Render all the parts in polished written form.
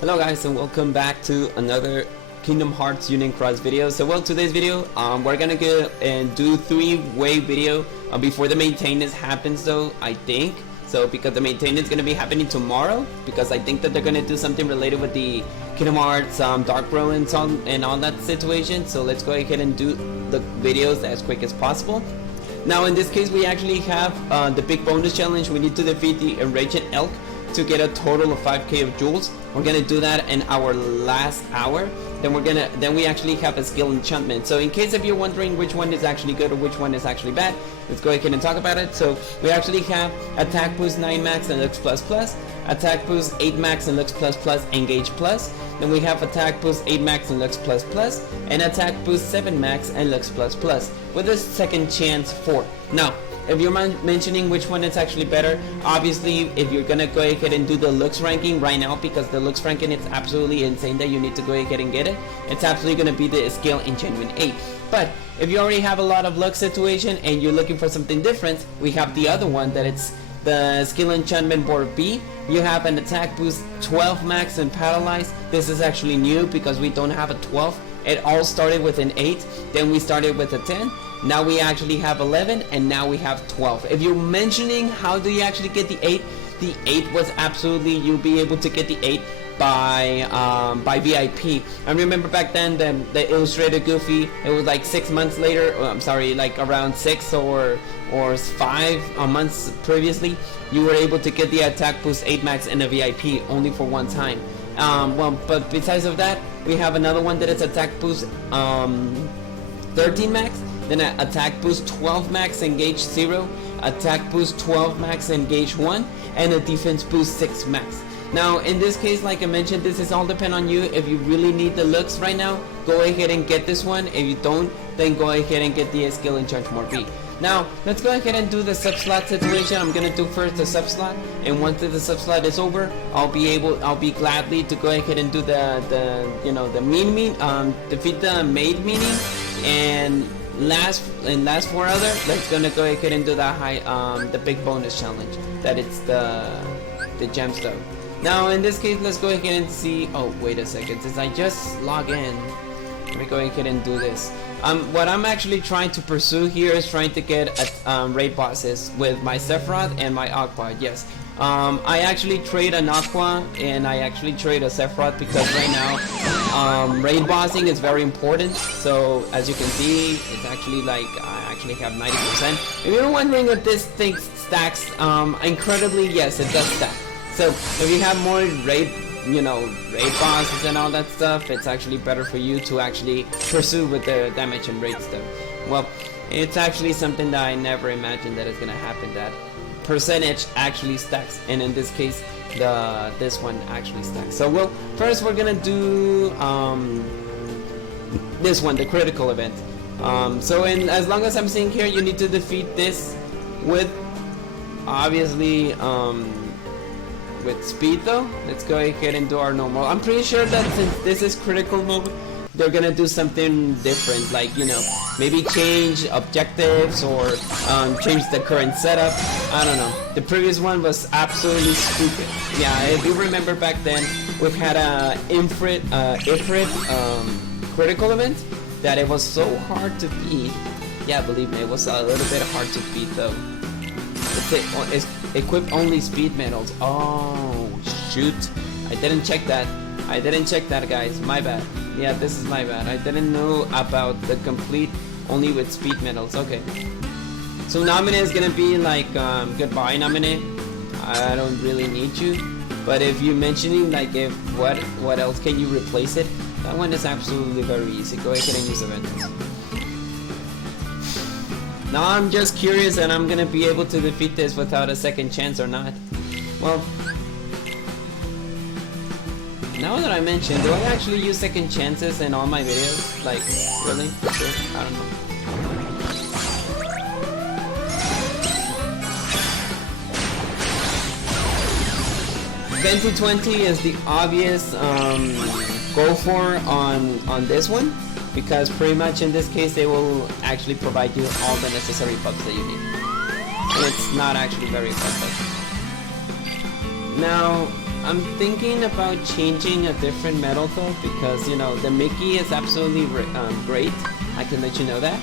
Hello guys, and welcome back to another Kingdom Hearts Union Cross video. So today's video we're gonna go and do 3-way video before the maintenance happens, though, I think so, because the maintenance is gonna be happening tomorrow, because I think that they're gonna do something related with the Kingdom Hearts Dark Brawl and all that situation. So let's go ahead and do the videos as quick as possible. Now in this case we actually have the big bonus challenge. We need to defeat the enraged elk to get a total of 5k of jewels. We're gonna do that in our last hour. Then we actually have a skill enchantment. So in case if you're wondering which one is actually good or which one is actually bad, let's go ahead and talk about it. So we actually have attack boost 9 max and looks plus plus, attack boost 8 max and looks plus plus, engage plus. Then we have attack boost 8 max and looks plus plus, and attack boost 7 max and looks plus plus with a second chance 4. Now if you're mentioning which one is actually better, obviously if you're gonna go ahead and do the looks ranking right now, because the looks ranking it's absolutely insane that you need to go ahead and get it, it's absolutely gonna be the skill enchantment 8. But if you already have a lot of luck situation and you're looking for something different, we have the other one, that it's the skill enchantment board B. You have an attack boost 12 max and paralyze. This is actually new because we don't have a 12. It all started with an 8, then we started with a 10. Now we actually have 11, and now we have 12. If you're mentioning how do you actually get the 8, the 8 was absolutely, you'll be able to get the 8 by VIP. I remember back then the illustrated Goofy, it was like 6 months later, I'm sorry, like around 6 or 5 months previously, you were able to get the attack boost 8 max and a VIP only for one time. But besides of that, we have another one that is attack boost 13 max, then an attack boost 12 max engage 0, attack boost 12 max engage 1, and a defense boost 6 max. Now in this case, like I mentioned, this is all depend on you. If you really need the looks right now, go ahead and get this one. If you don't, then go ahead and get the skill and charge more B. Now let's go ahead and do the sub slot situation. I'm gonna do first the sub slot, and once the sub slot is over, I'll be gladly to go ahead and do the defeat the maid meaning, and last 4 other, let's gonna go ahead and do the big bonus challenge, that it's the gemstone. Now in this case, let's go ahead and see. Oh wait a second, since I just log in, let me go ahead and do this. What I'm actually trying to pursue here is trying to get raid bosses with my Sephiroth and my Aqua. Yes, I actually trade an Aqua and I actually trade a Sephiroth because right now raid bossing is very important. So as you can see, it's actually like I actually have 90%. If you're wondering if this thing stacks, incredibly, yes, it does stack. So if you have more raid bosses and all that stuff, it's actually better for you to actually pursue with the damage and raid stuff. Well, it's actually something that I never imagined that is gonna happen, that percentage actually stacks, and in this case this one actually stacks. So first we're gonna do this one, the critical event. So as long as I'm seeing here, you need to defeat this with obviously with speed though. Let's go ahead and do our normal. I'm pretty sure that since this is critical mode, they're gonna do something different, like maybe change objectives or change the current setup. I don't know. The previous one was absolutely stupid. Yeah, if you remember back then, we had a Ifrit critical event that it was so hard to beat. Yeah, believe me, it was a little bit hard to beat though. It's equip only speed medals. Oh shoot, I didn't check that, guys, my bad. Yeah, this is my bad. I didn't know about the complete only with speed medals. Okay, so Namine is gonna be like goodbye Namine, I don't really need you. But if you're mentioning like if what else can you replace it, that one is absolutely very easy. Go ahead and use Aventus. Now I'm just curious, and I'm gonna be able to defeat this without a second chance or not. Well, now that I mentioned, do I actually use second chances in all my videos? Like, really? Sure? I don't know. 2020 is the obvious go for on this one, because pretty much in this case they will actually provide you all the necessary buffs that you need, and it's not actually very effective. Now I'm thinking about changing a different medal though, because you know the Mickey is absolutely great. I can let you know that.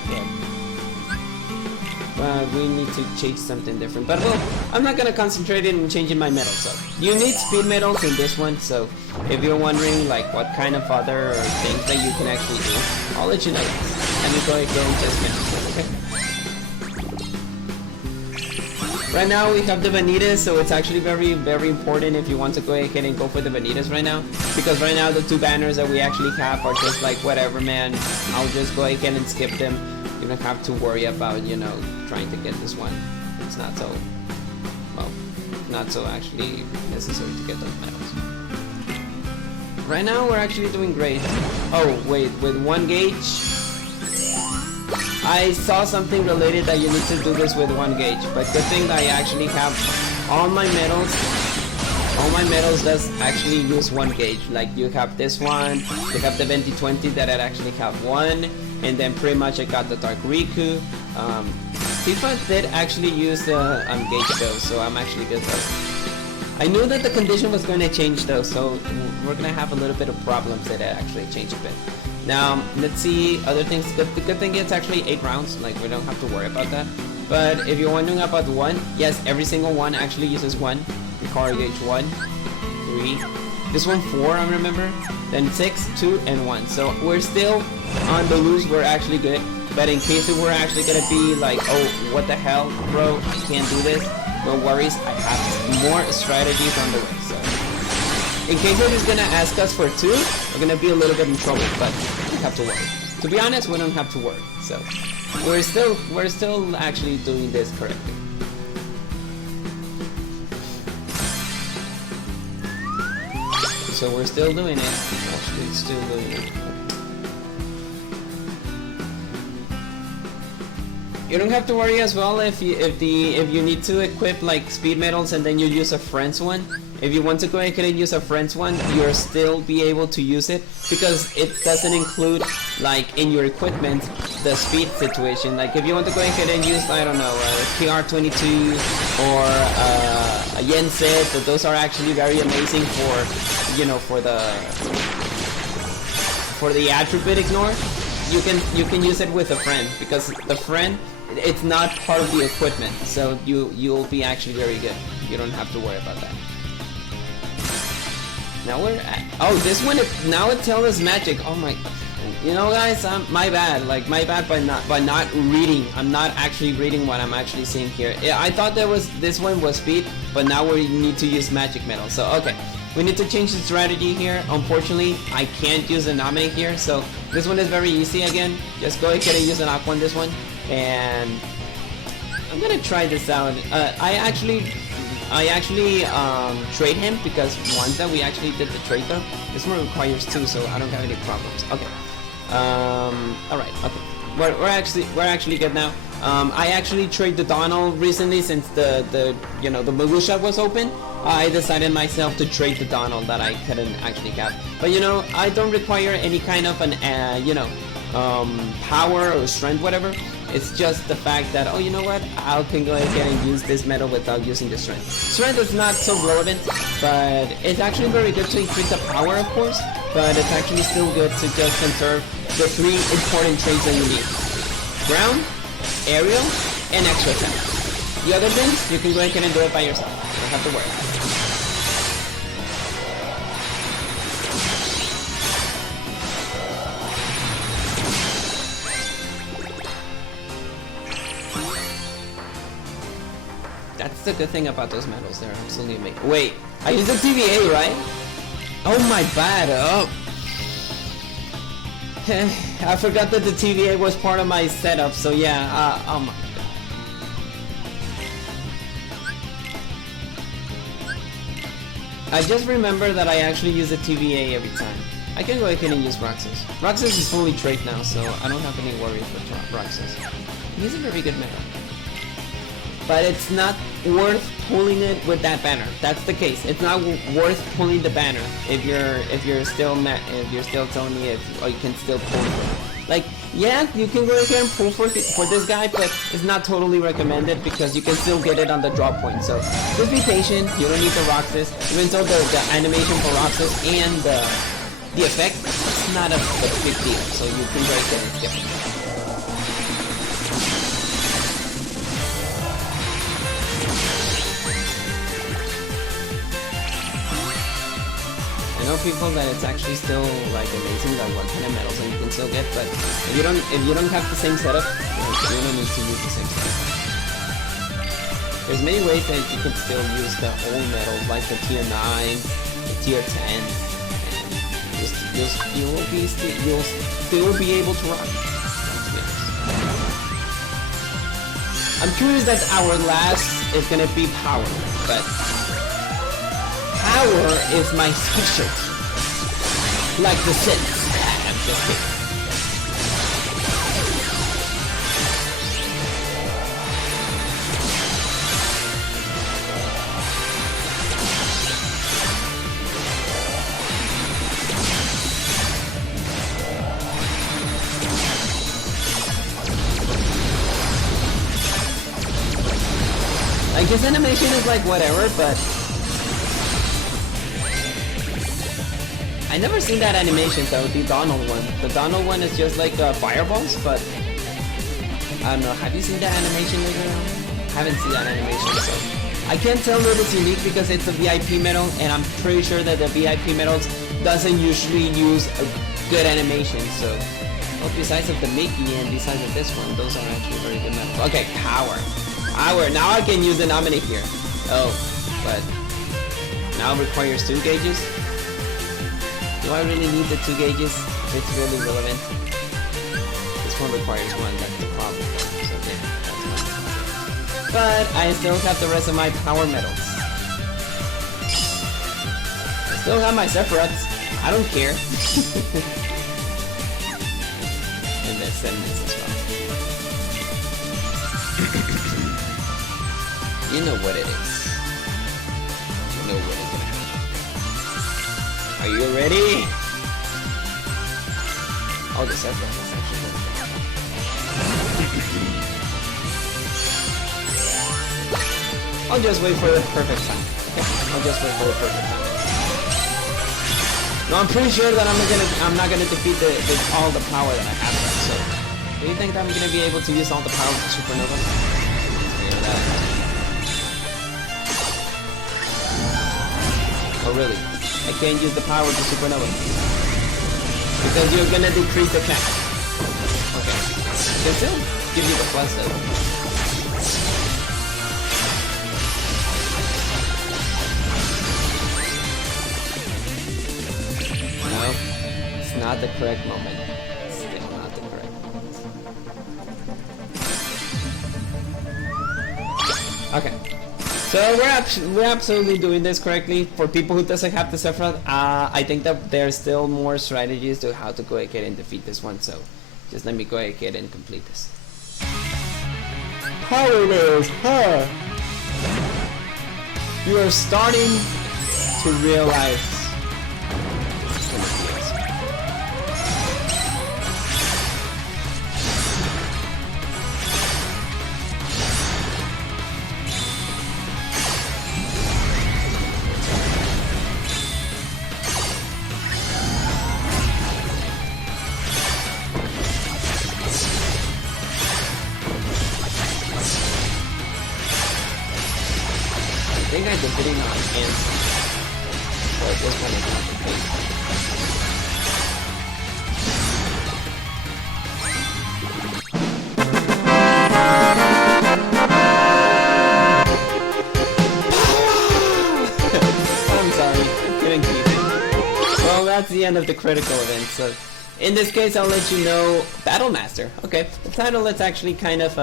But we need to change something different. But well, I'm not gonna concentrate in changing my medal. So you need speed medals in this one. So if you're wondering like what kind of other things that you can actually do, I'll let you know. Let me go ahead and just finish it, okay? Right now we have the Vanitas, so it's actually very important if you want to go ahead and go for the Vanitas right now. Because right now the two banners that we actually have are just like whatever, man. I'll just go ahead and skip them. You don't have to worry about, you know, trying to get this one. It's not so, well, not so actually necessary to get those medals. Right now we're actually doing great. Oh wait, with 1 gauge, I saw something related that you need to do this with 1 gauge, but good thing that I actually have all my medals. All my medals does actually use 1 gauge. Like you have this one, you have the 2020 that I actually have 1, and then pretty much I got the Dark Riku. FIFA did actually use the gauge though, so I'm actually good though. I knew that the condition was going to change though, so we're going to have a little bit of problems that it actually changed a bit. Now, let's see other things. The good thing is actually 8 rounds, like we don't have to worry about that. But if you're wondering about 1, yes, every single one actually uses 1. Record gauge 1, 3, this one 4, I remember, then 6, 2, and 1. So we're still on the loose, we're actually good. But in case it were actually gonna be like, oh, what the hell, bro, I can't do this, no worries, I have more strategies on the way. So in case it is gonna ask us for 2, we're gonna be a little bit in trouble, but we don't have to worry. To be honest, we don't have to worry. So we're still actually doing this correctly. So we're still doing it. Actually, still doing it. You don't have to worry as well if you need to equip like speed medals and then you use a friend's one. If you want to go ahead and use a friend's one, you'll still be able to use it because it doesn't include like in your equipment the speed situation. Like if you want to go ahead and use, I don't know, a KR22 or a Yenset, those are actually very amazing for, you know, for the attribute ignore. You can use it with a friend because the friend, it's not part of the equipment, so you'll be actually very good. You don't have to worry about that. Now we're at, oh, this one now it tells us magic. Oh my, you know guys, my bad. Like my bad by not reading. I'm not actually reading what I'm actually seeing here. Yeah, I thought this one was speed, but now we need to use magic metal. So okay, we need to change the strategy here. Unfortunately, I can't use the nominate here, so this one is very easy again. Just go ahead and use an aqua on this one, and I'm gonna try this out. I actually trade him because once that we actually did the trade though, this one requires 2, so I don't have any problems. Okay. All right. Okay. We're actually good now. I actually traded the Donald recently since the Magusha was open. I decided myself to trade the Donald that I couldn't actually have. But you know, I don't require any kind of an power or strength, whatever. It's just the fact that, oh, you know what, I can go ahead and use this metal without using the strength. Strength is not so relevant, but it's actually very good to increase the power, of course, but it's actually still good to just conserve the 3 important traits that you need. Ground, aerial, and extra attack. The other things, you can go ahead and do it by yourself. You don't have to worry. That's the good thing about those medals, they're absolutely amazing. Wait, I used a TVA, right? Oh my bad, oh. I forgot that the TVA was part of my setup, so yeah, oh my god. I just remember that I actually use a TVA every time. I can go ahead and use Roxas. Roxas is fully trait now, so I don't have any worries with Roxas. He's a very good meta. But it's not worth pulling it with that banner. That's the case. It's not worth pulling the banner if you're still telling me if you can still pull it. Like, yeah, you can go ahead and pull for this guy, but it's not totally recommended because you can still get it on the drop point. So just be patient. You don't need the Roxas, even though the animation for Roxas and the effect, it's not a big deal. So you can go ahead and skip it. I know people that it's actually still like amazing like what kind of medals that you can still get, but if you don't have the same setup, you don't need to use the same setup. There's many ways that you can still use the old medals like the tier 9, the tier 10, and you'll still be able to rock. I'm curious that our last is gonna be power, but power is my specialty. Like the sense. I'm just kidding. Like his animation is like whatever, but I never seen that animation though, the Donald one. The Donald one is just like fireballs, but I don't know. Have you seen that animation later on? I haven't seen that animation, so I can't tell if it's unique because it's a VIP medal, and I'm pretty sure that the VIP medals doesn't usually use a good animation. So, well, besides of the Mickey and besides of this one, those are actually very good medals. Okay, power. Now I can use the nominate here. Oh, but now it requires 2 gauges. Do I really need the 2 gauges if it's really relevant? This one requires 1, that's the problem. So yeah, that's fine. But I still have the rest of my power medals. I still have my Sephiroths. I don't care. And that's 7 minutes as well. You know what it is. You know what it's gonna happen. Are you ready? Oh, the Sephiroth is actually good. I'll just wait for the perfect time. Okay? I'll just wait for the perfect time. No, I'm pretty sure that I'm not gonna defeat all the power that I have. So, do you think that I'm gonna be able to use all the power of the Supernova? Let's figure that out. Oh really? I can't use the power of the Supernova because you're gonna decrease the chance. Okay, I can still give you the plus though. No, it's not the correct moment. It's still not the correct moment. Okay. So we're absolutely doing this correctly. For people who doesn't have the Sephiroth, I think that there's still more strategies to how to go ahead and defeat this one. So just let me go ahead and complete this. Power Wheels, huh? You are starting to realize. I think I did video on answer. So this one is not the case. I'm sorry, I couldn't keep it. Well, that's the end of the critical event. So in this case, I'll let you know Battle Master. Okay, the title is actually kind of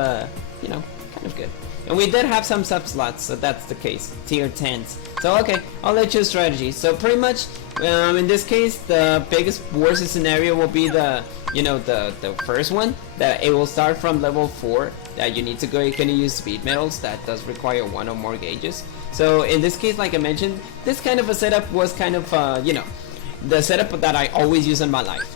you know, kind of good. And we did have some sub slots, so that's the case. Tier 10s. So okay, I'll let you strategy. So pretty much, in this case, the biggest worst scenario will be the, you know, the first one. That it will start from level 4. That you need to go. You can use speed medals. That does require 1 or more gauges. So in this case, like I mentioned, this kind of a setup was kind of, you know, the setup that I always use in my life.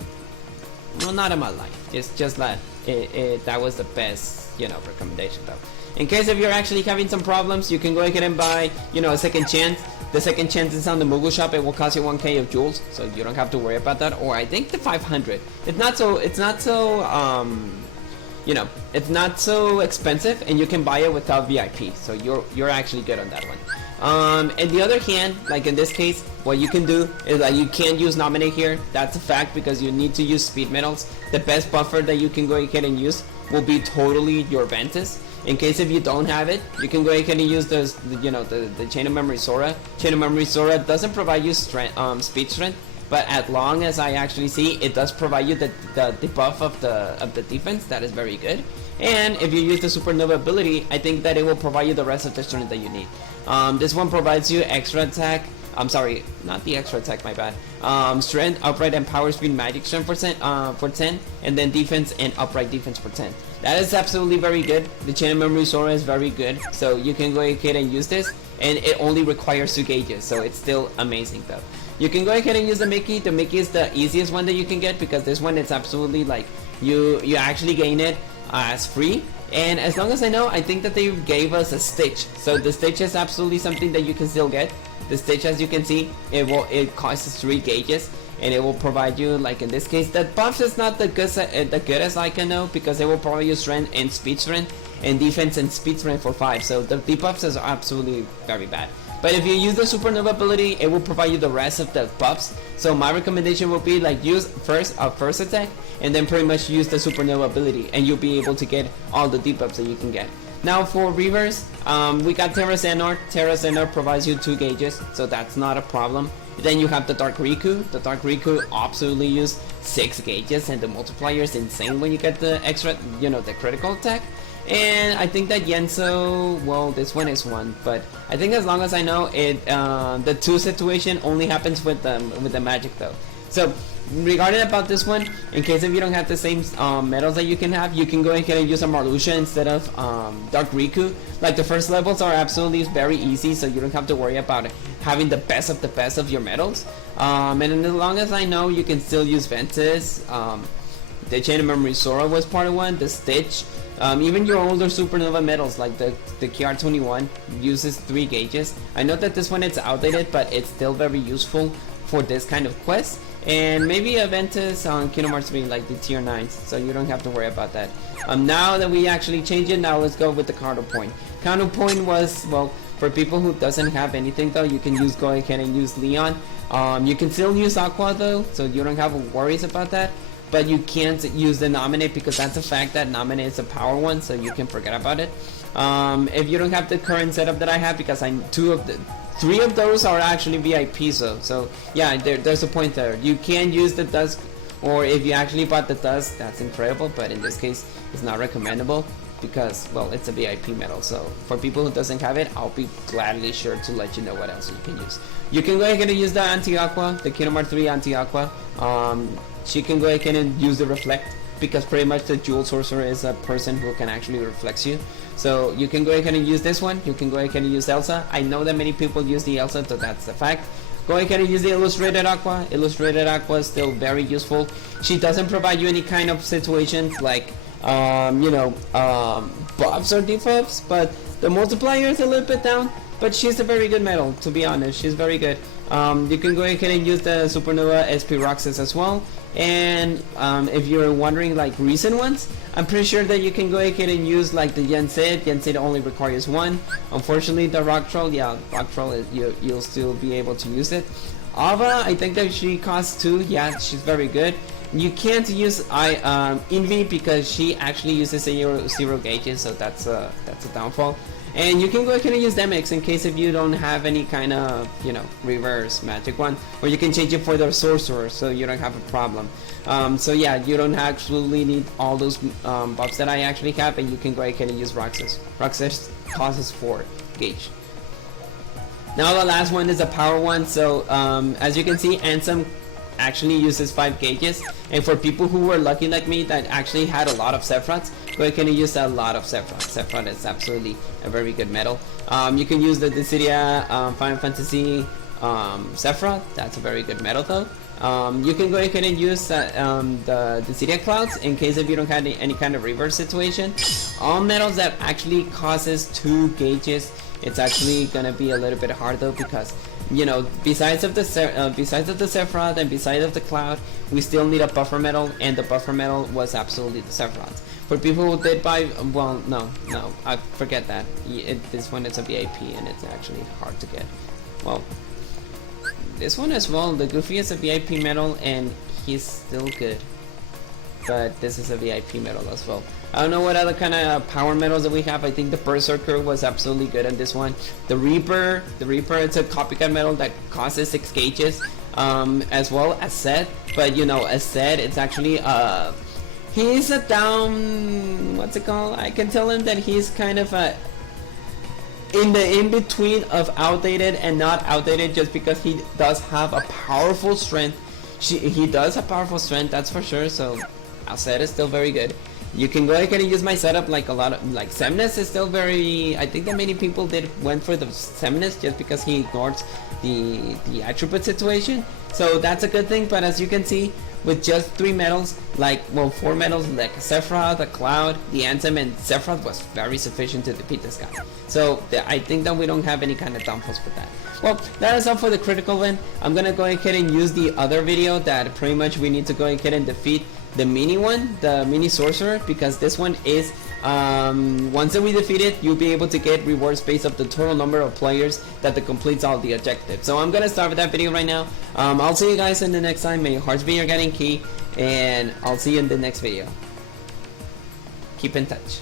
well, not in my life. It's just that that was the best, you know, recommendation though. In case if you're actually having some problems, you can go ahead and buy, you know, a second chance. The second chance is on the Moogle shop. It will cost you 1k of jewels, so you don't have to worry about that. Or I think the 500. It's not so you know, it's not so expensive, and you can buy it without VIP. So you're actually good on that one. And the other hand, like in this case, what you can do is that you can't use nominate here. That's a fact, because you need to use speed medals. The best buffer that you can go ahead and use will be totally your Ventus. In case if you don't have it, you can go ahead and use those, you know, the Chain of Memory Sora. Chain of Memory Sora doesn't provide you strength, speed strength, but as long as I actually see, it does provide you the buff of the defense. That is very good. And if you use the Supernova ability, I think that it will provide you the rest of the strength that you need. This one provides you extra attack. I'm sorry, not the extra attack, my bad. Strength, upright, and power speed magic strength for 10, and then defense and upright defense for 10. That is absolutely very good. The Chain of Memory Sora is very good, so you can go ahead and use this, and it only requires 2 gauges, so it's still amazing though. You can go ahead and use the Mickey. The Mickey is the easiest one that you can get, because this one, it's absolutely like you actually gain it as free. And as long as I know, I think that they gave us a Stitch, so the Stitch is absolutely something that you can still get. The Stitch, as you can see, it costs 3 gauges, and it will provide you, like in this case, the buffs is not the good as I can know, because it will provide you strength and speed strength, and defense and speed strength for 5. So the debuffs is absolutely very bad. But if you use the Supernova ability, it will provide you the rest of the buffs. So my recommendation would be like use first attack, and then pretty much use the Supernova ability, and you'll be able to get all the debuffs that you can get. Now for reverse, we got Terra Xehanort. Terra Xehanort provides you 2 gauges, so that's not a problem. Then you have the Dark Riku. The Dark Riku absolutely use 6 gauges, and the multiplier is insane when you get the extra, you know, the critical attack. And I think that Yenso, well, this one is 1, but I think as long as I know it, the 2 situation only happens with the magic though. So regarding about this one, in case if you don't have the same medals that you can have, you can go ahead and use a Marluxia instead of Dark Riku. Like the first levels are absolutely very easy, so you don't have to worry about it, having the best of your medals. And as long as I know, you can still use Ventus. The Chain of Memory Sora was part of one. The Stitch. Even your older Supernova medals like the KR21 uses 3 gauges. I know that this one it's outdated, but it's still very useful for this kind of quest. And maybe a Ventus on Kingdom Hearts 3 like the tier 9s, so you don't have to worry about that. Now that we actually changed it, now let's go with the counterpoint. Counterpoint was, well, for people who doesn't have anything though, you can go ahead and use Leon. You can still use Aqua though, so you don't have worries about that. But you can't use the nominate, because that's a fact that nominate is a power one, so you can forget about it. If you don't have the current setup that I have, because 3 of those are actually VIP, so yeah, there's a point there. You can use the Dusk, or if you actually bought the Dusk, that's incredible, but in this case, it's not recommendable, because, well, it's a VIP medal. So for people who doesn't have it, I'll be gladly sure to let you know what else you can use. You can go ahead and use the Anti-Aqua, the Kingdom Hearts 3 Anti-Aqua. She can go ahead and use the Reflect, because pretty much the Jewel Sorcerer is a person who can actually reflect you. So you can go ahead and use this one. You can go ahead and use Elsa. I know that many people use the Elsa, so that's the fact. Go ahead and use the Illustrated Aqua. Illustrated Aqua is still very useful. She doesn't provide you any kind of situations like you know, buffs or debuffs, but the multiplier is a little bit down. But she's a very good medal, to be honest. She's very good. You can go ahead and use the Supernova SP Roxas as well. And if you're wondering like recent ones, I'm pretty sure that you can go ahead and use like the Yensid. Yensid only requires 1. Unfortunately, the Rock Troll, yeah, Rock Troll, you'll still be able to use it. Ava, I think that she costs 2. Yeah, she's very good. You can't use Envy, because she actually uses 0 gauges, so that's a downfall. And you can go ahead and use Demix in case if you don't have any kind of, you know, reverse magic one, or you can change it for the sorcerer, so you don't have a problem. So yeah, you don't actually need all those buffs that I actually have, and you can go ahead and use Roxas. Roxas costs 4 gauge. Now the last one is a power one. So as you can see, Ansem actually uses 5 gauges, and for people who were lucky like me that actually had a lot of Sephiroths, go ahead and use a lot of Sephiroth. Sephiroth is absolutely a very good medal. You can use the Dissidia, Final Fantasy Sephiroth. That's a very good medal though. You can go ahead and use the Zodiac Clouds in case if you don't have any kind of reverse situation. All medals that actually causes 2 gauges, it's actually gonna be a little bit hard though, because you know, besides of the Sephiroth and besides of the Cloud, we still need a buffer medal, and the buffer medal was absolutely the Sephiroth. For people who did buy, well, no, I forget that. This one is a VIP and it's actually hard to get. Well, this one as well, the Goofy is a VIP medal and he's still good. But this is a VIP medal as well. I don't know what other kind of power medals that we have. I think the Berserker was absolutely good on this one. The Reaper, it's a copycat medal that causes 6 gauges, as well as Set. But you know, as Set, it's actually he's a down. What's it called? I can tell him that he's kind of a in between of outdated and not outdated, just because he does have a powerful strength. He does have powerful strength, that's for sure. So Set is still very good. You can go ahead and use my setup like a lot of, like Semnes is still very, I think that many people went for the Semnes just because he ignores the attribute situation. So that's a good thing, but as you can see, with just 3 medals, like, well, 4 medals, like Sephiroth, the Cloud, the Anthem, and Sephiroth was very sufficient to defeat this guy. So I think that we don't have any kind of downfalls with that. Well, that is all for the critical win. I'm gonna go ahead and use the other video that pretty much we need to go ahead and defeat the mini one, the mini sorcerer, because this one is once that we defeat it, you'll be able to get rewards based off the total number of players that completes all the objectives. So I'm gonna start with that video right now. I'll see you guys in the next time. May your hearts be your guiding key, and I'll see you in the next video. Keep in touch.